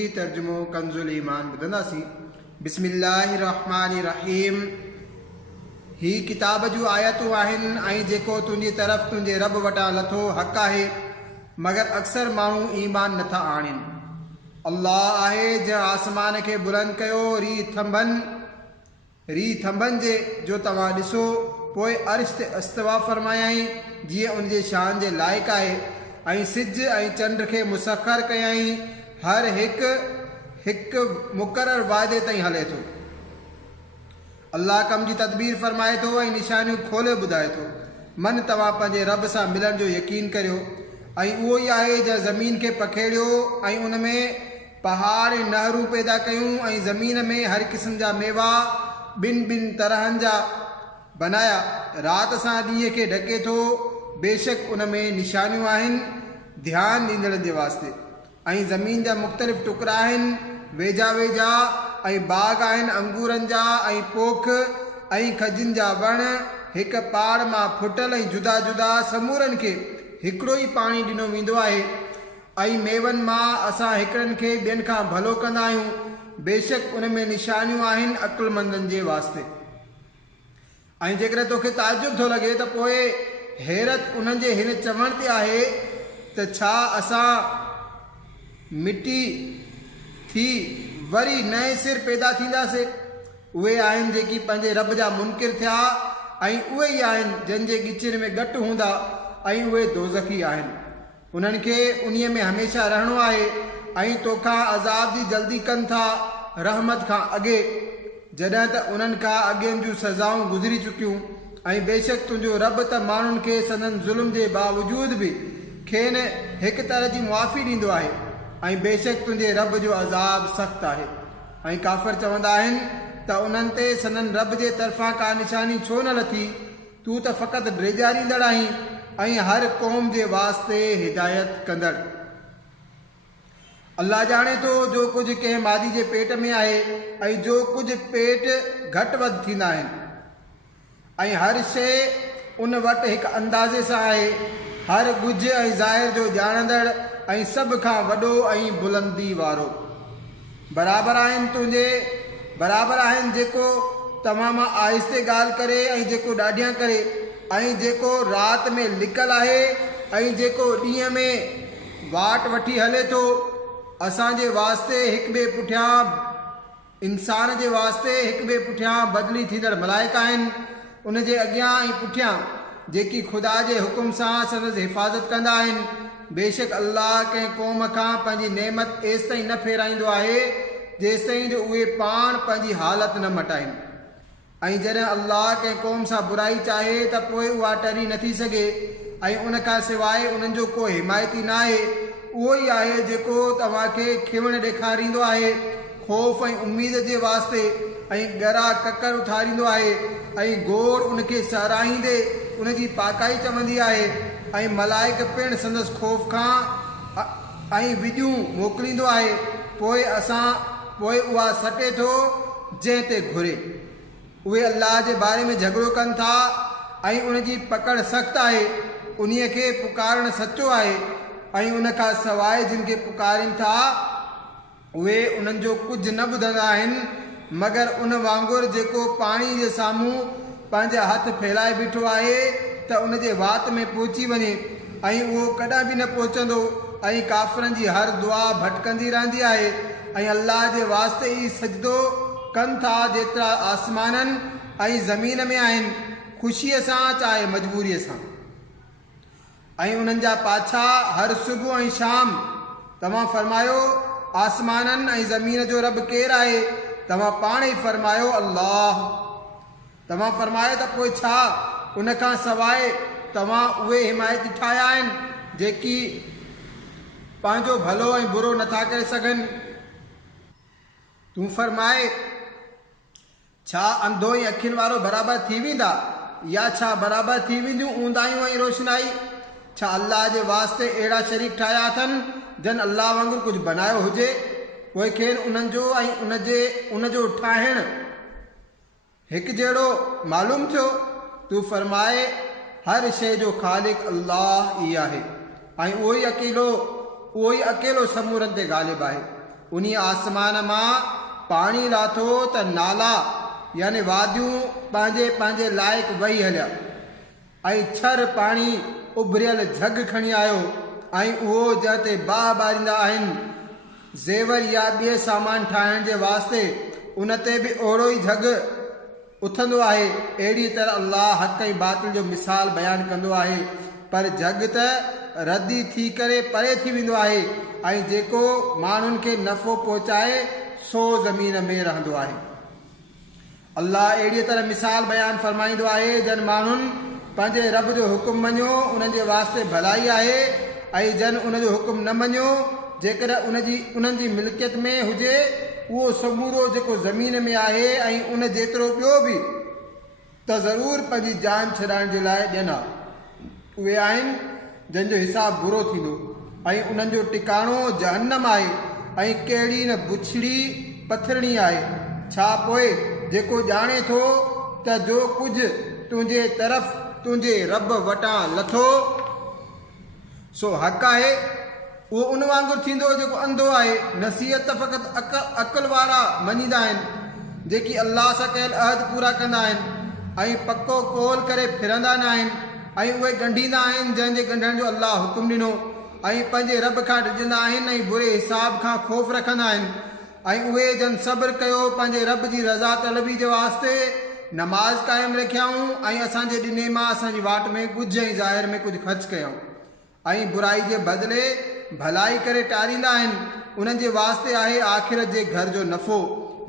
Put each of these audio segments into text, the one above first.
सिंधी तर्जुमो कंजुल ईमान ॿुधंदासीं। बिस्मिल्लाहिर्रहमानिर्रहीम। ही किताब जूं आयतूं आहिनि ऐं जेको तुंहिंजी तरफ़ तुंहिंजे रब वटां लथो हक़ आहे, मगर अक्सर माण्हू ईमान नथा आणनि। अल्लाह आहे जंहिं आसमान खे बुलंद कयो री थंभनि जे जो तव्हां ॾिसो, पोइ अर्श ते इस्तवा फरमायाई जीअं उनजे शान जे लाइक़ु आहे, ऐं सिज ऐं चंड खे मुसख़र कयाई, हर हिकु मुक़रर वाइदे ताईं हले थो। अल्लाह कम जी तदबीर फरमाए थो ऐं निशानियूं खोले ॿुधाए थो। मन तव्हां पंहिंजे रब सां मिलण जो यकीन करियो, ऐं उहो ई आहे जंहिं ज़मीन खे पखेड़ियो ऐं उन में पहाड़ ऐं नहरूं पैदा कयूं, ऐं ज़मीन में हर क़िस्म जा मेवा ॿिन तरहनि जा बनाया। राति सां ॾींहं खे ढके थो, बेशक उन में निशानियूं आहिनि ध्यानु ॾींदड़नि जे वास्ते। ऐं ज़मीन जा मुख़्तलिफ़ टुकड़ा आहिनि, वेझा ऐं बाग़ आहिनि अंगूरनि जा ऐं पोख ऐं खजनि जा वण, हिकु पहाड़ मां फुटल ऐं जुदा जुदा समूरनि खे हिकिड़ो ई पाणी ॾिनो वेंदो आहे। ऐं मेवनि मां असां हिकिड़नि खे ॿियनि खां भलो कंदा आहियूं, बेशक उन में निशानियूं आहिनि अक़ुलमंदनि जे वास्ते। ऐं जेकॾहिं तोखे ताजुब थो लॻे त पोइ हैरत उन्हनि जे हिन चवण ते आहे त छा असां मिटी थी वरी नए सिर पैदा थींदासीं। उहे आहिनि जेकी पंहिंजे रब जा मुनकिर थिया, ऐं उहे ई आहिनि जंहिंजे गिचर में गट हूंदा, ऐं उहे दोज़खी आहिनि। उन्हनि खे उन्हीअ में हमेशह रहणो आहे, ऐं तोखां अज़ाब जी जल्दी कनि था रहमत खां अॻे, जॾहिं त उन्हनि खां अॻियनि जूं सज़ाऊं गुज़री चुकियूं। ऐं बेशक तुंहिंजो रब त माण्हुनि खे सदन ज़ुल्म जे बावजूद बि खेनि हिकु तरह जी मुआफ़ी ॾींदो आहे, ऐं बेशक तुंहिंजे रब जो अज़ाब सख़्तु आहे। ऐं काफ़िर चवंदा आहिनि त उन्हनि ते सदन रब जे तरफ़ां का निशानी छो न लथी, तूं त फ़क़ति ड्रेजारींदड़ आहीं ऐं हर क़ौम जे वास्ते हिदायत कंदड़। अल्लाह ॼाणे थो जो कुझु कंहिं मादी जे पेट में आहे, ऐं जो कुझु पेट घटि वधि थींदा आहिनि, ऐं हर शइ उन वटि हिकु अंदाज़े सां आहे। हर गुज ऐं ज़ाहिर जो ॼाणंदड़ ऐं सभ खां वॾो ऐं बुलंदी वारो। बराबरि आहिनि जेको तव्हां मां आहिस्ते ॻाल्हि करे ऐं जेको ॾाढियां करे, ऐं जेको राति में लिकल आहे ऐं जेको ॾींहं में वाट वठी हले थो। असांजे वास्ते हिकु ॿिए पुठियां इंसान जे वास्ते हिकु ॿिए पुठियां बदिली थींदड़ मलाइका आहिनि, उन जे अॻियां ऐं पुठियां जेकी ख़ुदा जे हुकुम सां संदसि हिफ़ाज़त कंदा आहिनि। बेशक अल्लाह कंहिं क़ौम खां पंहिंजी नेमत एसि ताईं न फेराईंदो आहे जेसि ताईं जो उहे पाण पंहिंजी हालत न मटाइनि। ऐं जॾहिं अल्लाह कंहिं क़ौम सां बुराई चाहे त पोइ उहा टरी नथी सघे, ऐं उन खां सवाइ उन्हनि जो को हिमायती न आहे। उहो ई आहे जेको तव्हांखे खिवण ॾेखारींदो आहे ख़ौफ़ ऐं उमेद जे वास्ते, ऐं ॻरा ककर उथारींदो आहे, ऐं गोड़ उनखे साराहींदे उनजी पाकाई चवंदी आहे, ऐं मलाइक पिणु संदसि ख़ौफ़ खां ऐं विॼूं मोकिलींदो आहे। पोइ उहा सटे थो जंहिं ते घुरे। उहे अल्लाह जे बारे में झगड़ो कनि था, ऐं उनजी पकड़ सख़्तु आहे। उन्हीअ खे पुकारणु सचो आहे, ऐं उन खां सवाइ जिन खे पुकारनि था उहे उन्हनि जो कुझु न ॿुधंदा आहिनि, मगर उन वांगुरु जेको पाणी जे साम्हूं पंहिंजा हथ फैलाए बीठो आहे त उन जे वात में पहुची वञे, ऐं उहो कॾहिं बि न पहुचंदो। ऐं काफ़िरनि जी हर दुआ भटकंदी रहंदी आहे, ऐं अल्लाह जे वास्ते ई सजदो कनि था जेतिरा आसमाननि ऐं ज़मीन में आहिनि, ख़ुशीअ सां चाहे मजबूरीअ सां। ऐं उन्हनि जा पाछा हर सुबुह ऐं शाम तव्हां फरमायो आसमाननि ऐं ज़मीन जो रब केरु आहे? तव्हां पाण ई फरमायो अल्लाह। तव्हां फरमायो त पोइ छा उन खां सवाइ तव्हां उहे हिमायती ठाहिया आहिनि जेकी पंहिंजो भलो ऐं बुरो नथा करे सघनि? तूं फरमाए छा अंधो ऐं अखियुनि वारो बराबरि थी वेंदा, या छा बराबरि थी वेंदियूं ऊंदाहियूं ऐं रोशनाई? छा अल्लाह जे वास्ते अहिड़ा शरीक ठाहिया अथनि जन अल्लाह वांगुरु कुझु बनायो हुजे? पोइ खेनि उन्हनि जो ऐं उनजो ठाहिणु हिकु जहिड़ो मालूम थियो? तू फरमाए हर शइ जो ख़ालिक अल्लाह ई आहे, ऐं उहो ई अकेलो समूरनि ते ग़ालिब आहे। उन आसमान मां पाणी लाथो त नाला यानी वादियूं पंहिंजे पंहिंजे लाइक़ु वही हलिया ऐं छर पाणी उभरियल झग खणी आयो ऐं उहो जंहिं ते बाह ॿारींदा आहिनि ज़ेवर या ॿिए सामान ठाहिण जे वास्ते उन ते बि ओड़ो ई झग उथंदो आहे। अहिड़ी तरह अल्लाह हक़ ऐं बातिल जो मिसाल बयानु कंदो आहे, पर झग त रदी थी करे परे थी वेंदो आहे ऐं जेको माण्हुनि खे नफ़ो पहुचाए सो ज़मीन में रहंदो आहे। अल्लाह अहिड़ी तरह मिसाल बयानु फरमाईंदो आहे जन माण्हुनि पंहिंजे रब जो हुकुम मञियो उन्हनि जे वास्ते भलाई आहे ऐं जन उन जो हुकुम न मञियो जेकर उन्हनि जी मिल्कियत में हुजे उहो समूरो जेको ज़मीन में आहे ऐं उन जेतिरो ॿियो बि त ज़रूरु पंहिंजी जान छॾाइण जे लाइ ॾियनि। उहे आहिनि जंहिंजो हिसाब बुरो थींदो ऐं उन्हनि जो टिकाणो जहन्नम आहे ऐं कहिड़ी न बुछड़ी पथरणी आहे। छा पोइ जेको ॼाणे थो त जो कुझु तुंहिंजे तरफ़ तुंहिंजे रब वटां लथो सो हक़ आहे उहो उन वांगुरु थींदो जेको अंधो आहे। नसीहत फ़क़ति अक़ल वारा मञींदा आहिनि जेकी अल्लाह सां कयल अहद पूरा कंदा आहिनि ऐं पको कोल करे फिरंदा न आहिनि ऐं उहे ॻंढींदा आहिनि जंहिंजे ॻंढण जो अल्लाह हुकुम ॾिनो ऐं पंहिंजे रब खां डिॼंदा आहिनि ऐं बुरे हिसाब खां ख़ौफ़ रखंदा आहिनि ऐं उहे जन सब्र कयो पंहिंजे रब जी रज़ा तलबी जे वास्ते नमाज़ क़ाइमु रखियाऊं ऐं असांजे ॾिने मां असांजी वाट में कुझु ऐं ज़ाहिर में कुझु ख़र्च कयूं ऐं बुराई जे बदिले भलाई करे टारींदा आहिनि उन्हनि जे वास्ते आहे आख़िरत जे घर जो नफ़ो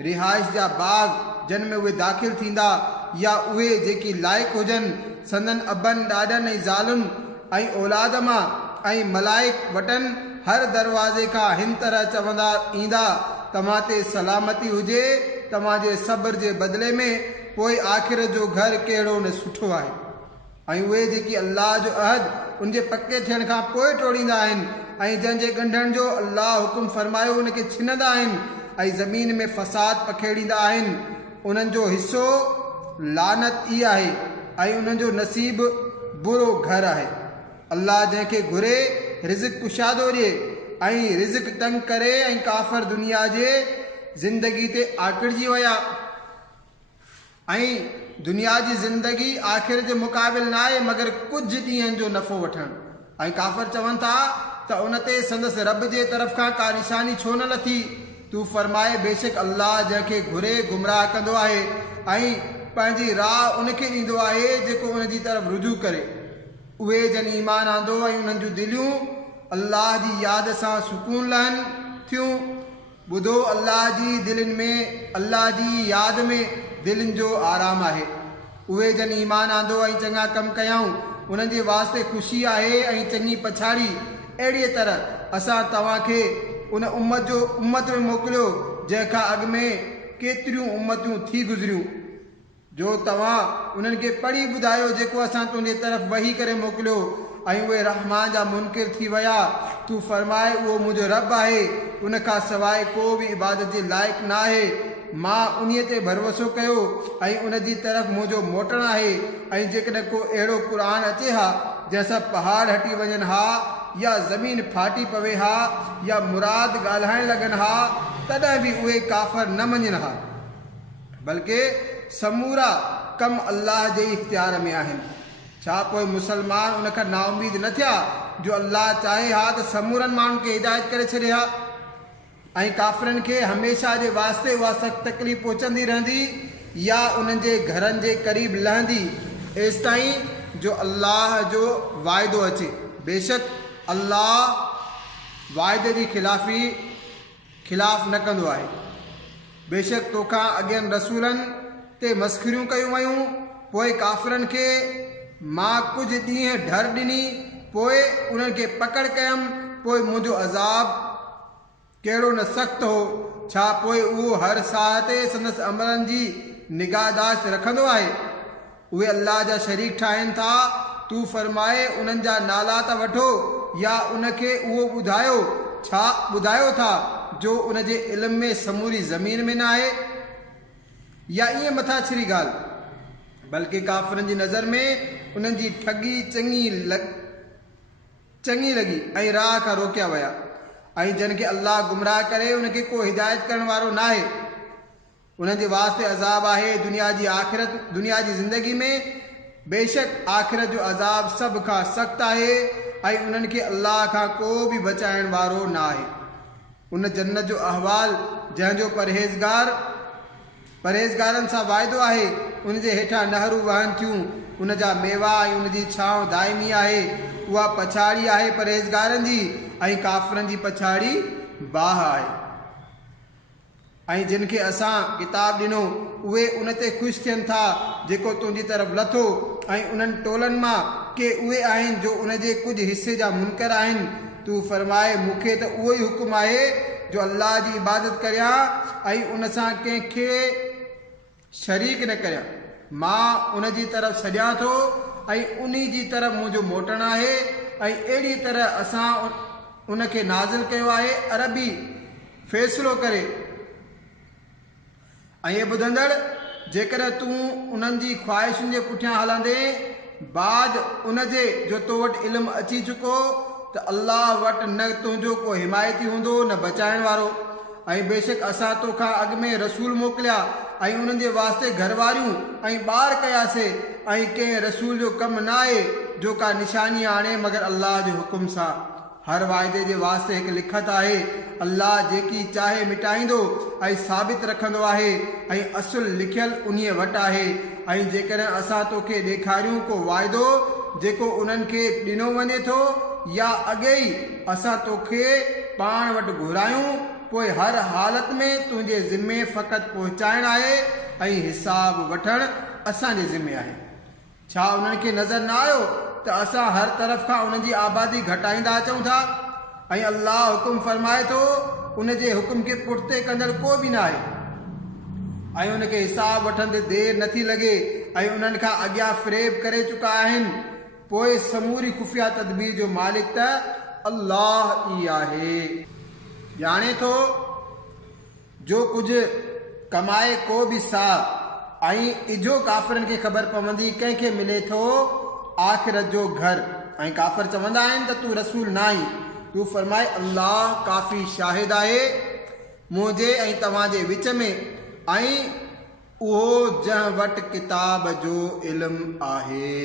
रिहाइश जा बाग जिन में उहे दाख़िल थींदा या उहे जेकी लाइक़ु हुजनि संदन अबनि ॾाॾनि ऐं ज़ालुनि ऐं औलाद मां ऐं मलाइक वटनि हर दरवाज़े खां हिन तरह चवंदा ईंदा तव्हां ते सलामती हुजे तव्हांजे सब्र जे बदिले में पोइ आख़िरत जो घर कहिड़ो न सुठो आहे। ऐं उहे जेकी अल्लाह जो अहद उनजे पके थियण खां पोइ टोड़ींदा आहिनि ऐं जंहिंजे ॻंढण जो अल्लाह हुकुम फरमायो उनखे छिनंदा आहिनि ऐं ज़मीन में फ़साद पखेड़ींदा आहिनि उन्हनि जो हिसो लानत ई आहे ऐं उन्हनि जो नसीब बुरो घर आहे। अल्लाह जंहिंखे घुरे रिज़्क़ कुशादो ॾिए ऐं रिज़्क़ तंग करे ऐं काफ़र दुनिया जे ज़िंदगी ते आकिड़जी विया ऐं दुनिया जी ज़िंदगी आख़िर जे मुक़ाबिल न आहे मगर कुझु ॾींहंनि जो नफ़ो वठणु ऐं काफ़र चवनि था त उन ते संदसि रब जे तरफ़ खां का निशानी छो न लथी। तूं फरमाए बेशक अल्लाह जंहिंखे घुरे गुमराह कंदो आहे ऐं पंहिंजी राह उनखे ॾींदो आहे जेको उन जी तरफ़ रुजू करे। उहे जन ईमान आंदो ऐं उन्हनि जूं दिलियूं अल्लाह जी यादि सां सुकून लहनि थियूं। ॿुधो अल्लाह जी दिलनि में अल्लाह जी यादि में दिलनि जो आराम आहे। उहे जन ईमान आंदो ऐं चङा कमु कयाऊं उन्हनि जे वास्ते ख़ुशी आहे ऐं चङी पछाड़ी। अहिड़ीअ तरह असां तव्हांखे उन उम्मत में मोकिलियो जंहिंखां अॻु में केतिरियूं उम्मतूं थी गुज़रियूं जो तव्हां उन्हनि खे पढ़ी ॿुधायो जेको असां तुंहिंजे तरफ़ वही करे मोकिलियो ऐं उहे रहमान जा मुनकिर थी विया। तूं फरमाए उहो मुंहिंजो रब आहे उन खां सवाइ को बि इबादत जे लाइक़ु न आहे। मां उन्हीअ ते भरोसो कयो ऐं उन जी तरफ़ मुंहिंजो मोटणु आहे। ऐं जेकॾहिं को अहिड़ो क़ुर अचे हा जंहिंसां पहाड़ हटी वञनि हा या ज़मीन फाटी पवे हा या मुराद ॻाल्हाइण लॻनि हा तॾहिं बि उहे काफ़र न मञनि हा बल्कि समूरा कम अल्लाह जे इख़्तियार में आहिनि। छा पोइ मुसलमान उन खां नाउमीद न थिया जो अल्लाह चाहे हा त समूरनि माण्हुनि खे हिदायत करे छॾे हा ऐं काफ़िरनि खे हमेशह जे वास्ते उहा सख़्त तकलीफ़ पहुचंदी रहंदी या उन्हनि जे घरनि जे क़रीब लहंदी एसि ताईं जो अल्लाह जो वाइदो अचे। बेशक अल्लाह वाइदे जी खिलाफ़ न कंदो आहे। बेशक तोखां अॻियनि रसूलनि ते मस्खरियूं कयूं वयूं पोइ काफ़िरनि खे मां कुझु ॾींहं डर ॾिनी पोइ उन्हनि खे पकड़ कयमि पोइ मुंहिंजो अज़ाब कहिड़ो न सख़्तु हो। छा पोइ उहो हर साह ते संदसि अमरनि जी निगाहदाश्त रखंदो आहे। उहे अल्लाह जा शरीक ठाहिनि था। तूं फरमाए उन्हनि जा नाला था वठो या उनखे उहो ॿुधायो था जो उन जे इल्म में समूरी ज़मीन में न आहे या ईअं मथां छिरी ॻाल्हि बल्कि काफ़िरनि जी नज़र में उन्हनि जी ठगी चङी लॻी ऐं राह खां रोकिया विया। ऐं जन खे अल्लाह गुमराह करे उनखे को हिदायत करण वारो न आहे। उन्हनि जे वास्ते अज़ाब आहे दुनिया जी आख़िरत, दुनिया जी ज़िंदगी में। बेशक आख़िरत जो अज़ाब सभ खां सख़्तु आहे ऐं उन्हनि खे अल्लाह खां को बि बचाइण वारो न आहे। उन जन्नत जो अहवाल जंहिंजो परहेज़गारनि सां वाइदो आहे, उन जे हेठां नहरूं वहनि थियूं, उन जा मेवा ऐं उन जी छांव दाइमी आहे। उहा पछाड़ी आहे परहेज़गारनि जी ऐं काफ़िरनि जी पछाड़ी बाह आहे। ऐं जिन खे असां किताब ॾिनो उहे उन ते ख़ुशि थियनि था जेको तुंहिंजी तरफ़ लथो, ऐं उन्हनि टोलनि मां के उहे आहिनि जो उन जे कुझु हिसे जा मुनकर आहिनि। तूं फरमाए मूंखे त उहो ई हुकुम आहे जो अल्लाह जी इबादत करियां ऐं उन सां कंहिंखे शरीक न करियां। मां उन जी तरफ़ सॼां थो ऐं उन जी तरफ़ मुंहिंजो मोटणु आहे। ऐं अहिड़ी तरह असां उन खे नाज़िल कयो आहे अरबी फ़ैसिलो करे। ऐं हे ॿुधंदड़, जेकॾहिं तूं उन्हनि जी ख़्वाहिशुनि जे पुठियां हलंदे बाद उन जे जो तो वटि इल्मु अची चुको त अल्लाह वटि न तुंहिंजो को हिमायती हूंदो न बचाइण वारो। ऐं बेशक असां तोखां अॻु में रसूल मोकिलिया ऐं उन्हनि जे वास्ते घरवारियूं ऐं ॿार कयासीं। ऐं कंहिं रसूल जो कमु न आहे जो का निशानी आणे मगर अल्लाह जे हुकुम सां। हर वाइदे जे वास्ते हिकु लिखत आहे। अल्लाह जेकी चाहे मिटाईंदो ऐं साबित रखंदो आहे ऐं असुल लिखियल उन्हीअ वटि आहे। ऐं जेकॾहिं असां तोखे ॾेखारियूं को वाइदो जेको उन्हनि खे ॾिनो वञे थो या अॻे ई असां तोखे पाण वटि घुरायूं, पोइ हर हालत में तुंहिंजे ज़िम्मे फ़क़ति पहुचाइणु आहे ऐं हिसाब वठणु असांजे ज़िम्मे आहे। छा उन्हनि खे नज़र न आयो त असां हर तरफ़ खां उन्हनि जी आबादी घटाईंदा अचूं था? ऐं अल्लाह हुकुम फरमाए थो, उन जे हुकुम खे पुठिते कंदड़ को बि न आहे। ऐं उनखे हिसाब वठंदे देरि नथी लॻे ऐं उन्हनि खां अॻियां फ़रेब करे चुका आहिनि। पोइ समूरी खुफ़िया तदबीर जो मालिक त अल्लाह ई आहे। ॼाणे थो जो कुझु कमाए को बि साह ऐं इजो काफ़िरनि खे ख़बर पवंदी कंहिंखे मिले थो आख़िरत जो घर। ऐं काफ़िर चवंदा आहिनि त तूं रसूल न आहीं। तूं फरमाए अल्लाह काफ़ी शाहिद आहे मुंहिंजे ऐं तव्हांजे विच में, ऐं उहो जंहिं वटि किताब जो इल्मु आहे।